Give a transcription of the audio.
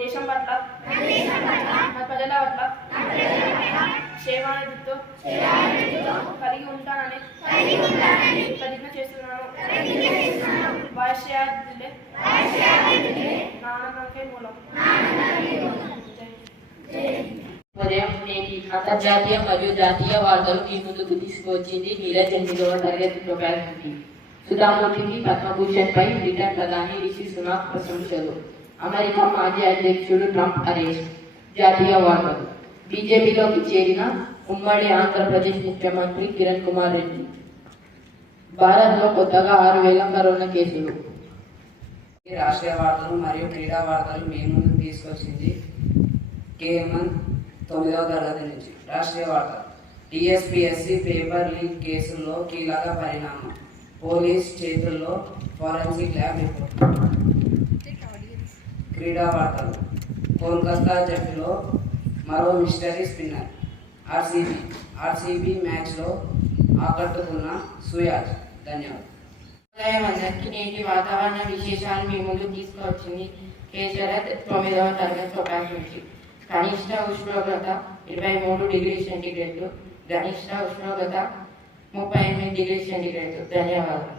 దేశం పట్ల నా ప్రజల పట్ల క్షేమాభివృద్ధితో కలిగి ఉంటానని ప్రతిజ్ఞ చేస్తున్నాను. భాష్యార్థులే నాన్నకే మూలం. ఉదయం నేటి అంతర్జాతీయ మరియు జాతీయ వార్తలు మీ ముందుకు తీసుకువచ్చింది నీరజ్ 8వ తరగతి టోపాజ్ నుండి. సుధామూర్తికి పద్మభూషణ్ పై బ్రిటన్ ప్రధాని రిషి సునాక్ ప్రశంసలు. అమెరికా మాజీ అధ్యక్షుడు ట్రంప్ అరెస్ట్. జాతీయ వార్తలు. బీజేపీలోకి చేరిన ఉమ్మడి ఆంధ్రప్రదేశ్ ముఖ్యమంత్రి కిరణ్ కుమార్ రెడ్డి. భారత్లో కొత్తగా 6,000 కరోనా కేసులు. రాష్ట్రీయ వార్తలు మరియు క్రీడా వార్తలు మీ ముందుకు తీసుకొచ్చింది కేఎంఎన్ 9వ తరగతి నుంచి. రాష్ట్రీయ వార్తలు. టీఎస్పీఎస్సీ పేపర్ లీక్ కేసుల్లో కీలక పరిణామం. పోలీస్ చేతుల్లో ఫోరెన్సిక్ ల్యాబ్ రిపోర్ట్. క్రీడా వార్తలు. కోల్కతా జట్టులో మరో మిస్టరీ స్పిన్నర్. ఆర్సీబీ మ్యాచ్లో ఆకట్టుకున్న సుయాజ్. ధన్యవాదాలు. అందరికీ నేటి వాతావరణ విశేషాలు మీ ముందు తీసుకువచ్చింది కేశరథ్ 9వ తరగతి టోపాజ్ నుంచి. కనిష్ట ఉష్ణోగ్రత 23 డిగ్రీ సెంటీగ్రేడ్, గరిష్ట ఉష్ణోగ్రత 38 డిగ్రీ సెంటీగ్రేడ్. ధన్యవాదాలు.